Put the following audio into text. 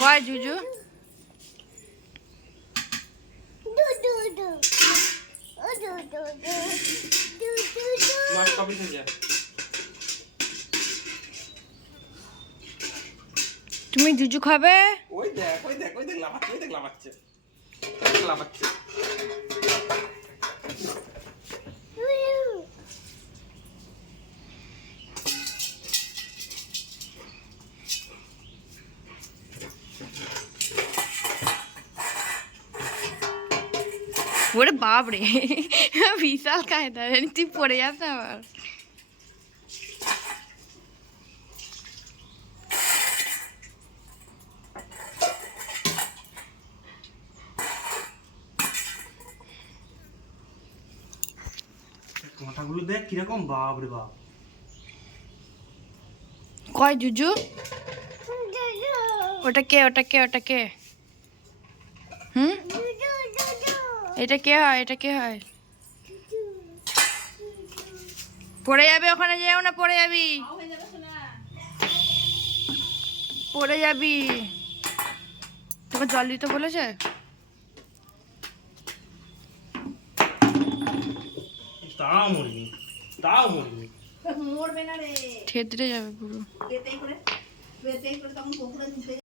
কয় জুজু? তুমি জুজু খাবে? ওই দেখ লাফাচ্ছে। ওরে বাপ রে, বিশাল কায়দা, তুই পড়ে যাস না আবার। কাঁটাগুলো দেখ কিরকম, বাপ রে বাপ। কয় জুজু? ওটা কে? এটা কে হয়? পড়ে যাবে, ওখানে যেও না, পড়ে যাবি। তোকে জল দিতে বলেছে? তাও মরবি। মরবে না রে, থেতরে যাবে পুরো।